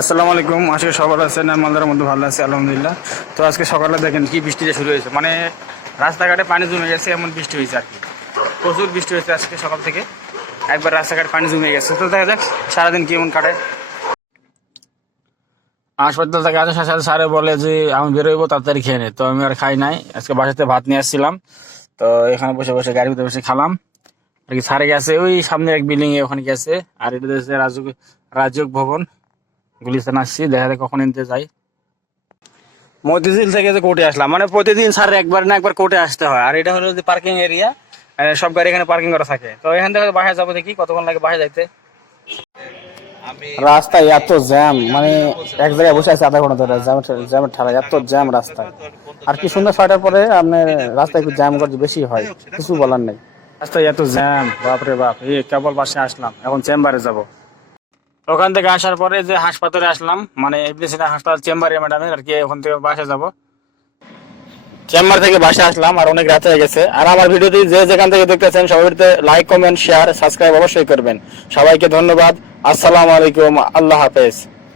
আসসালামু আলাইকুম। আজকে সকাল আছেন, আমাদের মধ্যে ভালো আছে আলহামদুলিল্লাহ। তো আজকে সকালে দেখেন কি বৃষ্টিটা শুরু হয়েছে, মানে রাস্তাঘাটে পানি জমে গেছে, এমন বৃষ্টি হয়েছে আর কি। প্রচুর বৃষ্টি হয়েছে আজকে সকাল থেকে, একবার রাস্তাঘাটে পানি জমে গেছে। তো দেখা যাক সারাদিন কেমন কাটে। হাসপাতাল থেকে আসার সাথে সাথে স্যারে বলে যে আমি বেরোবো, তাড়াতাড়ি খেয়ে নে। তো আমি আর খাই নাই, আজকে বাসাতে ভাত নিয়ে আসছিলাম। তো এখানে বসে বসে গাড়ির ভিতরে বসে খালাম আর কি। স্যারে গেছে ওই সামনের এক বিল্ডিং এ, ওখানে গেছে। আর এটা হচ্ছে রাজযোগ ভবন, গুলিস্তান আসছি, দেখা যাক কখন নিতে যাই। মতিঝিল থেকে যে কোর্টে আসলাম, মানে প্রতিদিন স্যার একবার না একবার কোর্টে আসতে হয়। আর এটা হলো যে পার্কিং এরিয়া, সব গাড়ি এখানে পার্কিং করা থাকে। তো এখান থেকে বাসায় যাবো, দেখি কতক্ষণ লাগে বাসায় যাইতে। রাস্তায় এত জ্যাম, মানে এক জায়গায় বসে আছে আধা ঘন্টা ধরে, জ্যামের ঠেলা, এত জ্যাম রাস্তায়। আর কি সুন্দর 6টার পরে আপনার রাস্তায় একটু জ্যাম করতে বেশি হয়, কিছু বলার নেই। রাস্তায় এত জ্যাম, বাপরে বাপ। এই কেবল বাসায় আসলাম, এখন চেম্বারে যাব। ওখান থেকে আসার পরে যে হাসপাতালে আসলাম, মানে হাসপাতাল চেম্বারে ম্যাডামের আর কি। ওখান থেকে বাসায় যাব, চেম্বার থেকে বাসায় আসলাম, আর অনেক রাত হয়ে গেছে। আর আমার ভিডিওটি যে যেখান থেকে দেখতেছেন সবাই লাইক, কমেন্ট, শেয়ার, সাবস্ক্রাইব অবশ্যই করবেন। সবাইকে ধন্যবাদ। আসসালামু আলাইকুম, আল্লাহ হাফেজ।